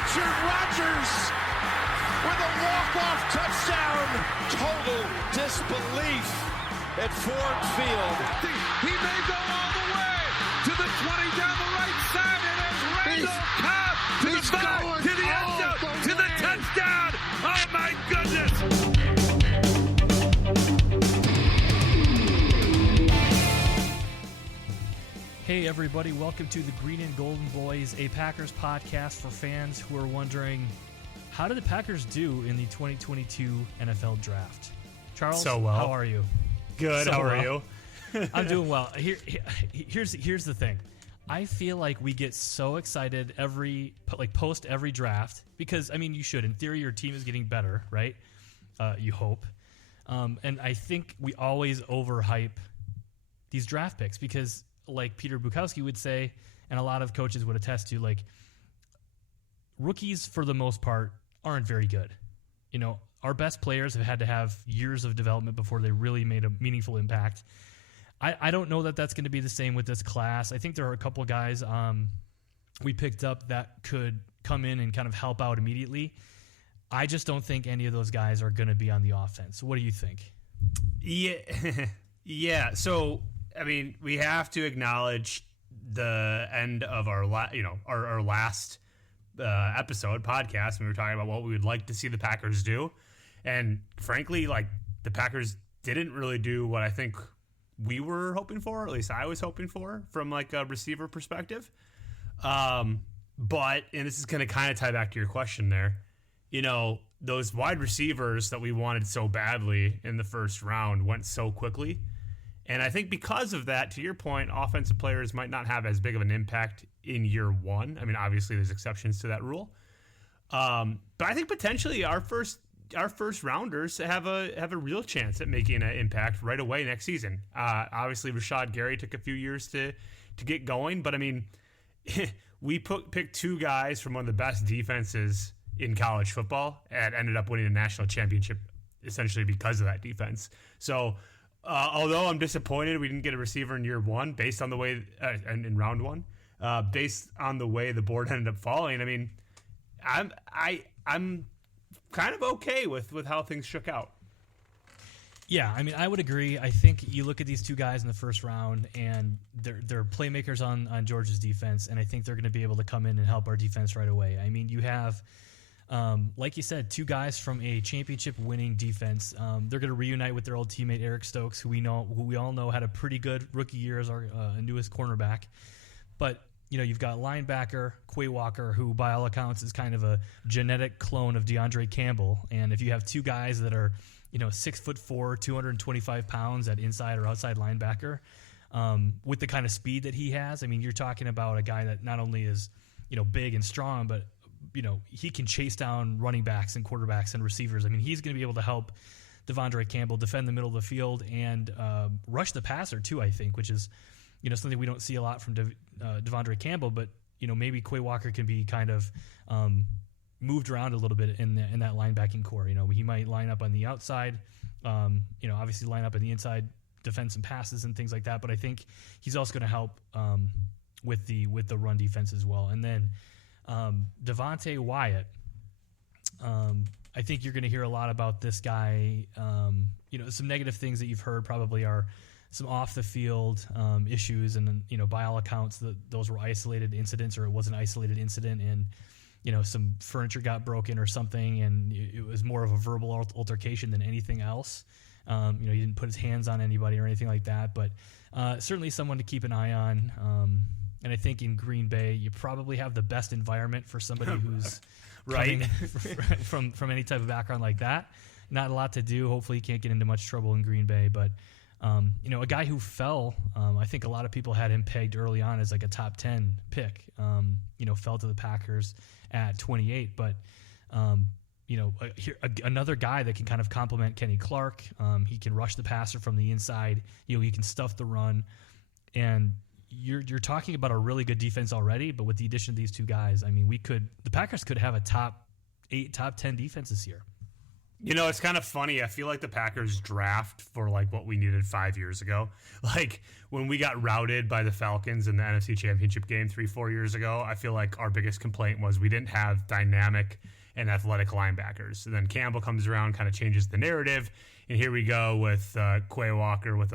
Richard Rodgers with a walk-off touchdown. Total disbelief at Ford Field. He may go all the way to the 20 down the right side, and it's Randall Cobb to the 5, to the end zone, to the touchdown. Oh my goodness. Hey everybody, welcome to the Green and Golden Boys, a Packers podcast for fans who are wondering, how did the Packers do in the 2022 NFL Draft? Charles, so well. How are you? Good, so how are well. you? I'm doing well. Here's the thing. I feel like we get so excited post every draft because, I mean, you should. In theory, your team is getting better, right? You hope. And I think we always overhype these draft picks because, like Peter Bukowski would say, and a lot of coaches would attest to, like, rookies for the most part aren't very good. You know, our best players have had to have years of development before they really made a meaningful impact. I don't know that that's going to be the same with this class. I think there are a couple guys we picked up that could come in and kind of help out immediately. I just don't think any of those guys are going to be on the offense. What do you think? Yeah. So, I mean, we have to acknowledge the end of our last episode podcast when we were talking about what we would like to see the Packers do. And frankly, like, the Packers didn't really do what I think we were hoping for, or at least I was hoping for, from like a receiver perspective. But, and this is going to kind of tie back to your question there, you know, those wide receivers that we wanted so badly in the first round went so quickly. And I think because of that, to your point, offensive players might not have as big of an impact in year one. I mean, obviously there's exceptions to that rule. But I think potentially our first rounders have a real chance at making an impact right away next season. Obviously Rashad Gary took a few years to get going, but I mean, we picked two guys from one of the best defenses in college football and ended up winning a national championship essentially because of that defense. So, although I'm disappointed we didn't get a receiver in year one based on the way in round one, based on the way the board ended up falling. I mean, I'm kind of okay with how things shook out. Yeah, I mean, I would agree. I think you look at these two guys in the first round, and they're playmakers on Georgia's defense, and I think they're going to be able to come in and help our defense right away. I mean, you have, like you said, two guys from a championship-winning defense. They're going to reunite with their old teammate Eric Stokes, who we all know had a pretty good rookie year as our newest cornerback. But you know, you've got linebacker Quay Walker, who by all accounts is kind of a genetic clone of DeAndre Campbell. And if you have two guys that are, you know, 6'4", 225 pounds at inside or outside linebacker, with the kind of speed that he has, I mean, you're talking about a guy that not only is, you know, big and strong, but, you know, he can chase down running backs and quarterbacks and receivers. I mean, he's going to be able to help Devonte Campbell defend the middle of the field and rush the passer too, I think, which is, you know, something we don't see a lot from Devonte Campbell, but, you know, maybe Quay Walker can be kind of moved around a little bit in that linebacking core. You know, he might line up on the outside, you know, obviously line up on the inside, defend some passes and things like that. But I think he's also going to help with the run defense as well. And then Devonte Wyatt, I think you're going to hear a lot about this guy. You know, some negative things that you've heard probably are some off the field issues, and you know, by all accounts, those were isolated incidents, or it was an isolated incident, and you know, some furniture got broken or something, and it was more of a verbal altercation than anything else. You know, he didn't put his hands on anybody or anything like that, but certainly someone to keep an eye on. And I think in Green Bay, you probably have the best environment for somebody who's right from any type of background like that. Not a lot to do. Hopefully, he can't get into much trouble in Green Bay, but. You know, a guy who fell, I think a lot of people had him pegged early on as like a top 10 pick, you know, fell to the Packers at 28. But, you know, another guy that can kind of complement Kenny Clark. He can rush the passer from the inside. You know, he can stuff the run. And you're talking about a really good defense already, but with the addition of these two guys, I mean, the Packers could have a top 8, top 10 defense this year. You know, it's kind of funny. I feel like the Packers draft for like what we needed 5 years ago. Like when we got routed by the Falcons in the NFC Championship game 3-4 years ago, I feel like our biggest complaint was we didn't have dynamic and athletic linebackers. And then Campbell comes around, kind of changes the narrative. And here we go with Quay Walker with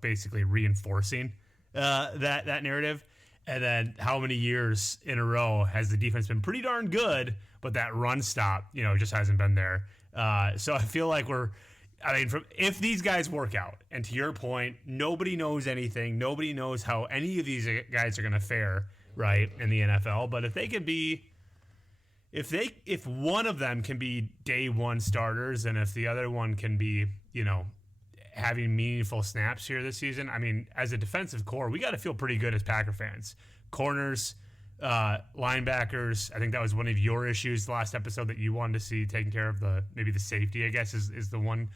basically reinforcing that narrative. And then how many years in a row has the defense been pretty darn good, but that run stop, just hasn't been there. So I feel like if these guys work out, and to your point, nobody knows anything. Nobody knows how any of these guys are going to fare, right, in the NFL. But if they could be, if one of them can be day one starters, and if the other one can be, having meaningful snaps here this season, I mean, as a defensive core, we got to feel pretty good as Packer fans. Corners, linebackers, I think that was one of your issues last episode that you wanted to see taken care of. Maybe the safety, I guess, is the one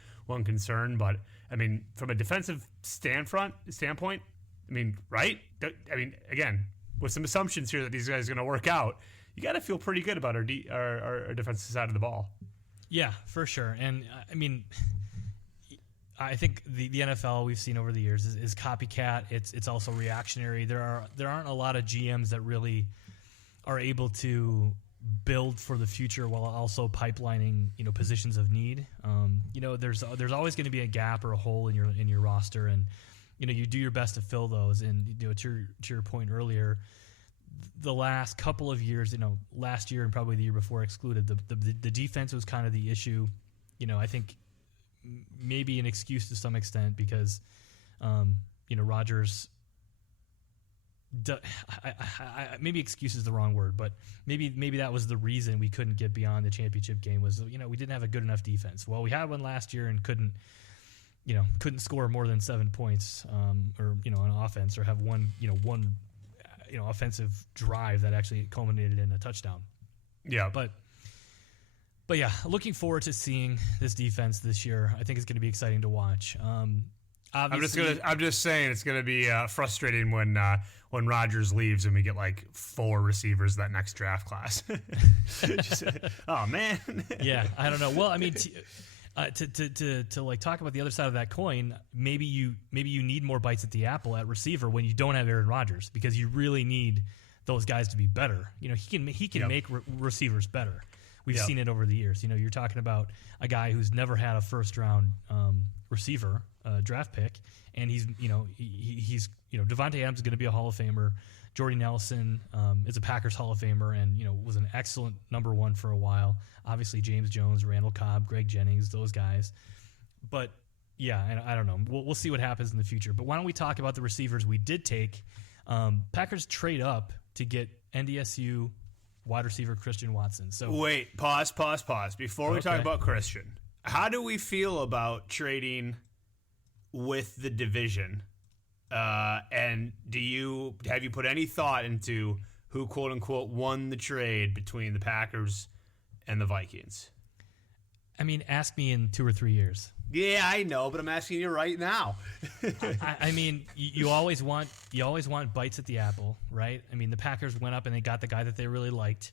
concern. But I mean, from a defensive standpoint, I mean, right? I mean, again, with some assumptions here that these guys are going to work out, you got to feel pretty good about our defensive side of the ball. Yeah, for sure. And I mean, I think the NFL we've seen over the years is copycat. It's also reactionary. There aren't a lot of GMs that really are able to build for the future while also pipelining positions of need. There's always going to be a gap or a hole in your roster, and you do your best to fill those. And to your point earlier, the last couple of years, last year and probably the year before excluded, the defense was kind of the issue. I think maybe an excuse to some extent because, Rodgers. Maybe excuse is the wrong word, but maybe that was the reason we couldn't get beyond the championship game was we didn't have a good enough defense. Well, we had one last year and couldn't score more than 7 points, or on offense, or have one offensive drive that actually culminated in a touchdown. Yeah, But yeah, looking forward to seeing this defense this year. I think it's going to be exciting to watch. I'm just saying it's going to be frustrating when Rodgers leaves and we get like 4 receivers that next draft class. Oh man. Yeah, I don't know. Well, I mean, to like talk about the other side of that coin, maybe you need more bites at the apple at receiver when you don't have Aaron Rodgers, because you really need those guys to be better. He can make receivers better. We've seen it over the years. You're talking about a guy who's never had a first-round receiver draft pick, and he's Devonte Adams is going to be a Hall of Famer. Jordy Nelson is a Packers Hall of Famer, and was an excellent number one for a while. Obviously, James Jones, Randall Cobb, Greg Jennings, those guys. But yeah, I don't know. We'll see what happens in the future. But why don't we talk about the receivers we did take? Packers trade up to get NDSU wide receiver Christian Watson. So wait, pause. Before we talk about Christian, how do we feel about trading with the division? And have you put any thought into who, quote unquote, won the trade between the Packers and the Vikings? I mean, ask me in 2 or 3 years. Yeah, I know, but I'm asking you right now. I mean, you always want bites at the apple, right? I mean, the Packers went up and they got the guy that they really liked.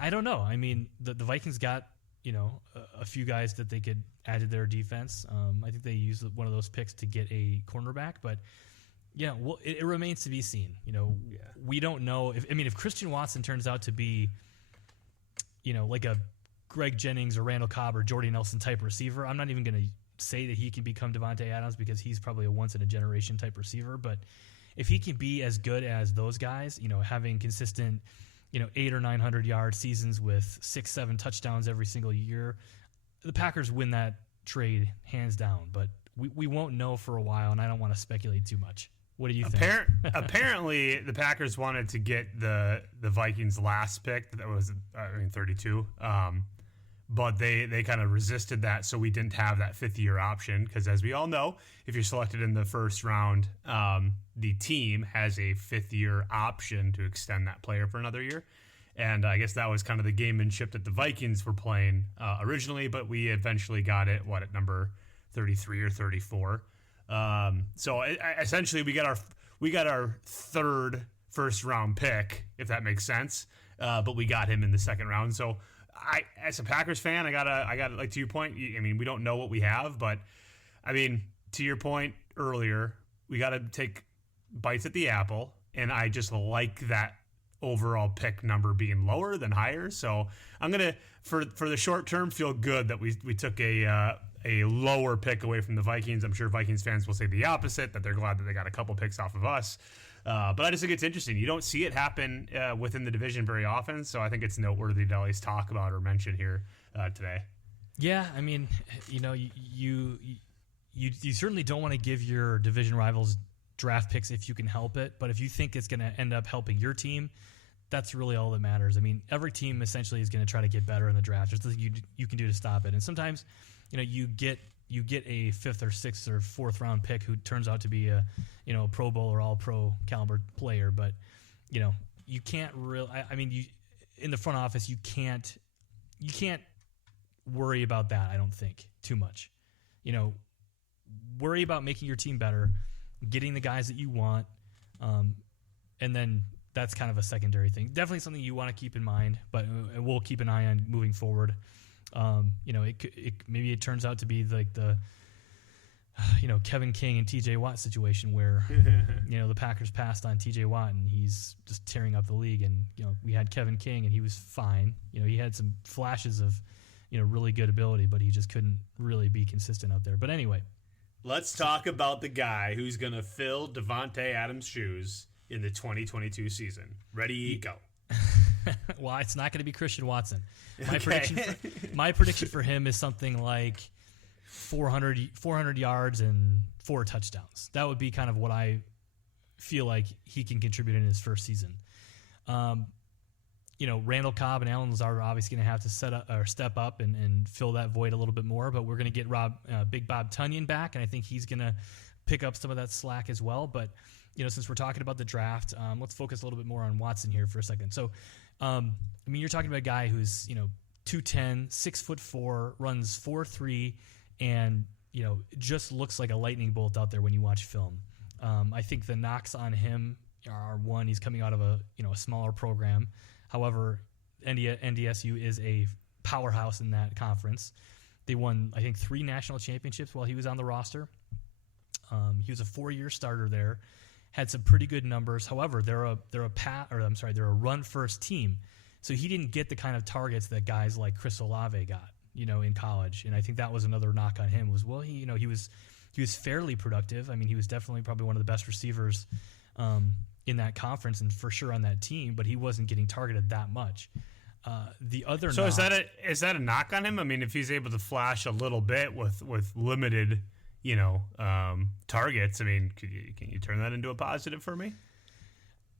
I don't know. I mean, the Vikings got a few guys that they could add to their defense. I think they used one of those picks to get a cornerback, but yeah, well, it remains to be seen. We don't know if Christian Watson turns out to be, like a Greg Jennings or Randall Cobb or Jordy Nelson type receiver. I'm not even going to say that he can become Devonte Adams because he's probably a once-in-a-generation type receiver. But if he can be as good as those guys, having consistent, 800 or 900 yard seasons with 6-7 touchdowns every single year, the Packers win that trade hands down. But we won't know for a while, and I don't want to speculate too much. What do you think? Apparently, the Packers wanted to get the Vikings' last pick. That was, 32. But they kind of resisted that, so we didn't have that 5th-year option. Because as we all know, if you're selected in the first round, the team has a 5th-year option to extend that player for another year. And I guess that was kind of the gamemanship that the Vikings were playing originally, but we eventually got it, at number 33 or 34. So essentially, we got our 3rd first-round pick, if that makes sense. But we got him in the 2nd round. So as a Packers fan, I gotta like, to your point. I mean, we don't know what we have, but I mean, to your point earlier, we got to take bites at the apple, and I just like that overall pick number being lower than higher. So I'm gonna, for the short term, feel good that we took a lower pick away from the Vikings. I'm sure Vikings fans will say the opposite, that they're glad that they got a couple picks off of us. But I just think it's interesting. You don't see it happen within the division very often, so I think it's noteworthy to at least talk about or mention here today. Yeah, I mean, you certainly don't want to give your division rivals draft picks if you can help it, but if you think it's going to end up helping your team, that's really all that matters. I mean, every team essentially is going to try to get better in the draft. There's nothing you can do to stop it. And sometimes, you get a 5th or 6th or 4th round pick who turns out to be a Pro Bowl or all pro caliber player, but you can't really, I mean, in the front office, you can't worry about that. I don't think too much, worry about making your team better, getting the guys that you want. And then that's kind of a secondary thing. Definitely something you want to keep in mind, but we'll keep an eye on moving forward. Maybe it turns out to be like the, Kevin King and TJ Watt situation where, the Packers passed on TJ Watt and he's just tearing up the league. And, we had Kevin King and he was fine. He had some flashes of, really good ability, but he just couldn't really be consistent out there. But anyway. Let's talk about the guy who's going to fill Devonte Adams' shoes in the 2022 season. Ready, go. Well, it's not going to be Christian Watson. My prediction for him is something like 400 yards and 4 touchdowns. That would be kind of what I feel like he can contribute in his first season. Randall Cobb and Allen Lazard are obviously going to have to step up and fill that void a little bit more, but we're going to get Big Bob Tunyon back, and I think he's going to pick up some of that slack as well. But, since we're talking about the draft, let's focus a little bit more on Watson here for a second. So, you're talking about a guy who's, 210, 6'4", runs 4.3, and, just looks like a lightning bolt out there when you watch film. I think the knocks on him are, one, he's coming out of a smaller program. However, NDSU is a powerhouse in that conference. They won, I think, 3 national championships while he was on the roster. He was a 4-year starter there, had some pretty good numbers. However, they're a run first team, so he didn't get the kind of targets that guys like Chris Olave got, in college. And I think that was another knock on him was, well, he was fairly productive. I mean, he was definitely probably one of the best receivers in that conference and for sure on that team, but he wasn't getting targeted that much. The other so knock, is that a knock on him? I mean, if he's able to flash a little bit with limited, targets, I mean, can you turn that into a positive for me?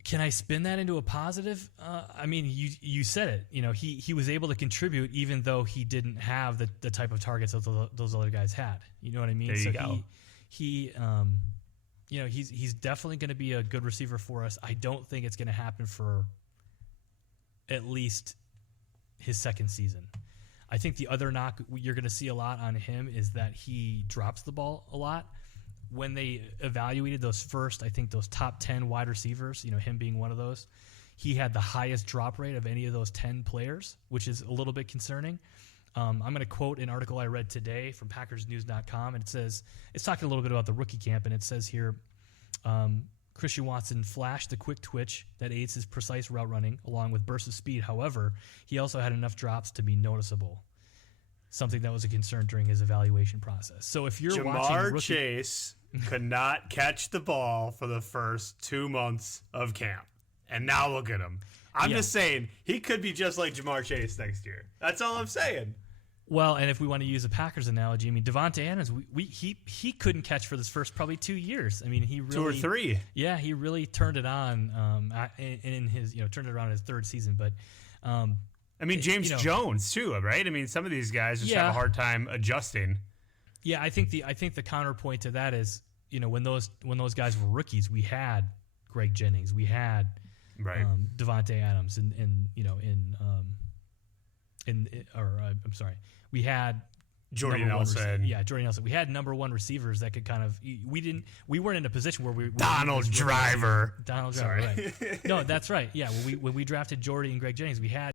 Can I spin that into a positive? I mean, you said it. He was able to contribute even though he didn't have the type of targets that those other guys had. You know what I mean? There you go. He's definitely going to be a good receiver for us. I don't think it's going to happen for at least his second season. I think the other knock you're going to see a lot on him is that he drops the ball a lot. When they evaluated those top 10 wide receivers, him being one of those, he had the highest drop rate of any of those 10 players, which is a little bit concerning. I'm going to quote an article I read today from PackersNews.com, and it says, it's talking a little bit about the rookie camp, and it says here, Christian Watson flashed the quick twitch that aids his precise route running, along with bursts of speed. However, he also had enough drops to be noticeable, something that was a concern during his evaluation process. So if you're watching Chase could not catch the ball for the first 2 months of camp, and now look at him. I'm just saying, he could be just like Jamar Chase next year. That's all I'm saying. Well, and if we want to use a Packers analogy, I mean, Devonte Adams, he couldn't catch for his first probably 2 years. I mean, he really 2 or 3. Yeah, he really turned it on in his turned it around in his third season. But I mean, James Jones too, right? I mean, some of these guys just have a hard time adjusting. Yeah, I think the counterpoint to that is, when those guys were rookies, we had Greg Jennings, we had Devonte Adams, we had Jordy Nelson. Jordy Nelson. We had number 1 receivers that could kind of. We weren't in a position where we. Donald Driver, right? No, that's right. Yeah, when we drafted Jordy and Greg Jennings, we had